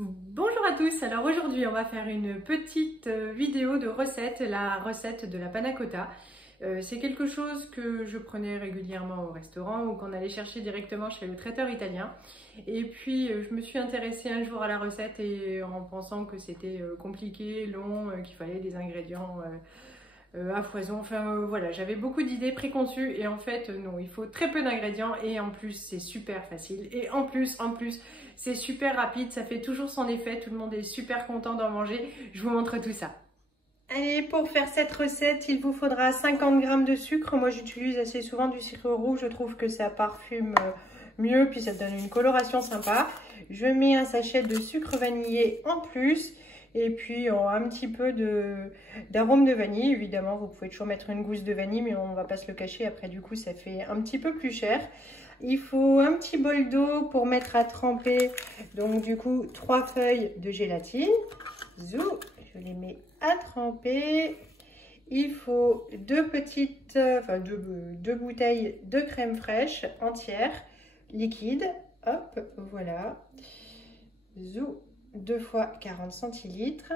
Bonjour à tous, alors aujourd'hui on va faire une petite vidéo de recette, la recette de la panna cotta. C'est quelque chose que je prenais régulièrement au restaurant ou qu'on allait chercher directement chez le traiteur italien. Et puis je me suis intéressée un jour à la recette et en pensant que c'était compliqué, long, qu'il fallait des ingrédients à foison. Enfin voilà, j'avais beaucoup d'idées préconçues et en fait non, il faut très peu d'ingrédients et en plus c'est super facile. Et en plus c'est super rapide, ça fait toujours son effet, tout le monde est super content d'en manger. Je vous montre tout ça. Allez, pour faire cette recette, il vous faudra 50 g de sucre. Moi, j'utilise assez souvent du sucre rouge. Je trouve que ça parfume mieux, puis ça donne une coloration sympa. Je mets un sachet de sucre vanillé en plus. Et puis, un petit peu d'arôme de vanille. Évidemment, vous pouvez toujours mettre une gousse de vanille, mais on ne va pas se le cacher. Après, du coup, ça fait un petit peu plus cher. Il faut un petit bol d'eau pour mettre à tremper. Donc, du coup, 3 feuilles de gélatine. Zou, je les mets à tremper. Il faut deux bouteilles de crème fraîche entière, liquide. Hop, voilà. Zou, 2 fois 40 centilitres.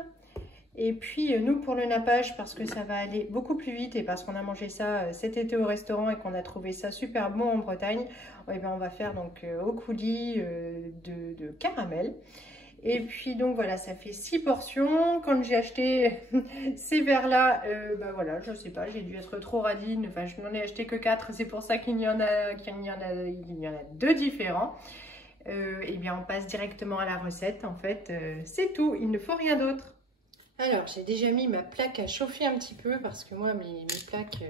Et puis nous, pour le nappage, parce que ça va aller beaucoup plus vite et parce qu'on a mangé ça cet été au restaurant et qu'on a trouvé ça super bon en Bretagne, et ben on va faire donc au coulis de caramel. Et puis donc voilà, ça fait 6 portions. Quand j'ai acheté ces verres-là, ben voilà, je sais pas, j'ai dû être trop radine. Enfin, je n'en ai acheté que 4, c'est pour ça qu'il y en a 2 différents. Et bien on passe directement à la recette. En fait, c'est tout, il ne faut rien d'autre. Alors, j'ai déjà mis ma plaque à chauffer un petit peu parce que moi, mes plaques,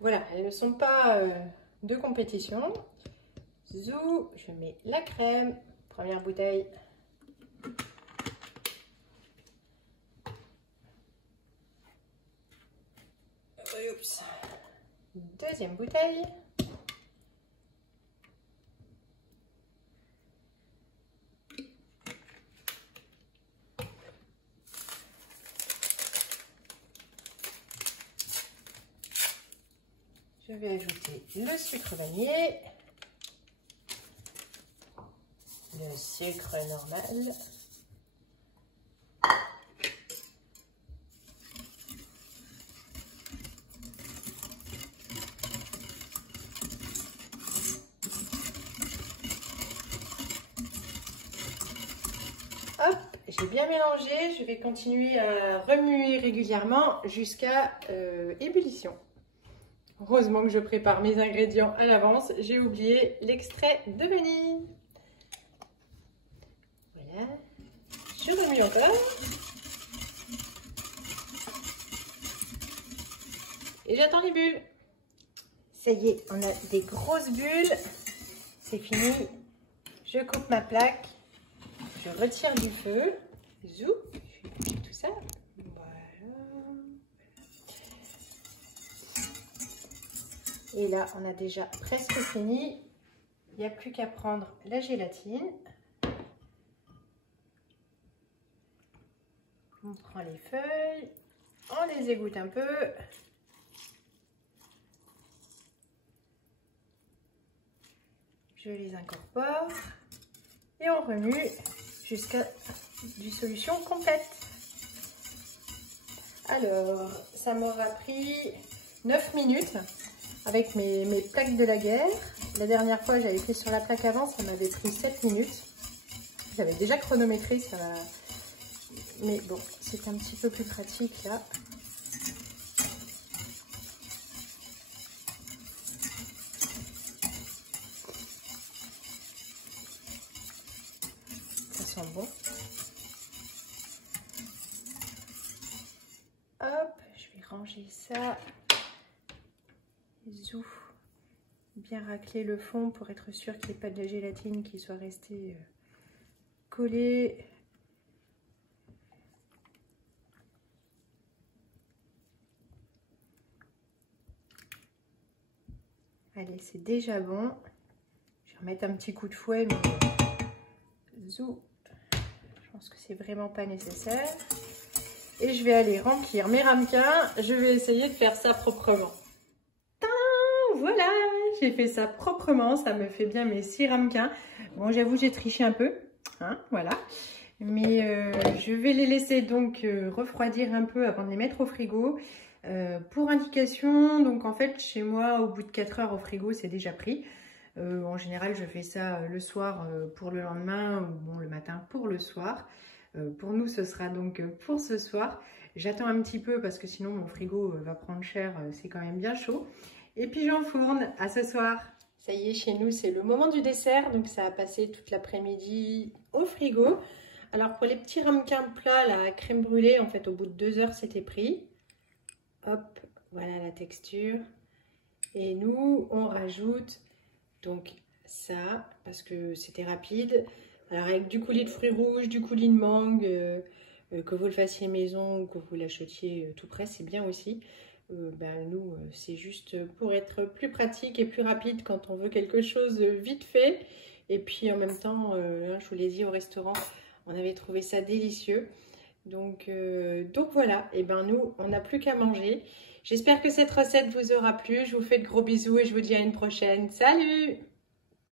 voilà, elles ne sont pas de compétition. Zou, je mets la crème, première bouteille. Oups. Deuxième bouteille. Je vais ajouter le sucre vanillé, le sucre normal, hop, j'ai bien mélangé, je vais continuer à remuer régulièrement jusqu'à ébullition. Heureusement que je prépare mes ingrédients à l'avance, j'ai oublié l'extrait de vanille. Voilà, je remue encore. Et j'attends les bulles. Ça y est, on a des grosses bulles. C'est fini. Je coupe ma plaque. Je retire du feu. Zou, je vais couper tout ça. Et là, on a déjà presque fini. Il n'y a plus qu'à prendre la gélatine. On prend les feuilles, on les égoutte un peu. Je les incorpore et on remue jusqu'à une solution complète. Alors, ça m'aura pris 9 minutes. Avec mes plaques de la guerre. La dernière fois, j'avais fait sur la plaque avant, ça m'avait pris 7 minutes. J'avais déjà chronométré, ça va... Mais bon, c'est un petit peu plus pratique là. Ça sent bon. Hop, je vais ranger ça. Zou, bien racler le fond pour être sûr qu'il n'y ait pas de la gélatine qui soit restée collée. Allez, c'est déjà bon. Je vais remettre un petit coup de fouet, mais zou, je pense que c'est vraiment pas nécessaire. Et je vais aller remplir mes ramequins. Je vais essayer de faire ça proprement. Voilà, j'ai fait ça proprement, ça me fait bien mes 6 ramequins. Bon, j'avoue, j'ai triché un peu, hein, voilà. Mais je vais les laisser donc refroidir un peu avant de les mettre au frigo. Pour indication, donc en fait chez moi au bout de 4 heures au frigo c'est déjà pris. En général je fais ça le soir pour le lendemain ou bon, le matin pour le soir. Pour nous ce sera donc pour ce soir. J'attends un petit peu parce que sinon mon frigo va prendre cher, c'est quand même bien chaud. Et puis j'enfourne. À ce soir. Ça y est, chez nous c'est le moment du dessert, donc ça a passé toute l'après-midi au frigo. Alors pour les petits ramequins plats, la crème brûlée, en fait au bout de 2 heures c'était pris. Hop, voilà la texture. Et nous on rajoute donc ça, parce que c'était rapide. Alors avec du coulis de fruits rouges, du coulis de mangue, que vous le fassiez maison ou que vous l'achetiez tout près, c'est bien aussi. Nous, c'est juste pour être plus pratique et plus rapide quand on veut quelque chose vite fait. Et puis en même temps, je vous l'ai dit au restaurant, on avait trouvé ça délicieux. Donc voilà, et nous, on n'a plus qu'à manger. J'espère que cette recette vous aura plu. Je vous fais de gros bisous et je vous dis à une prochaine. Salut!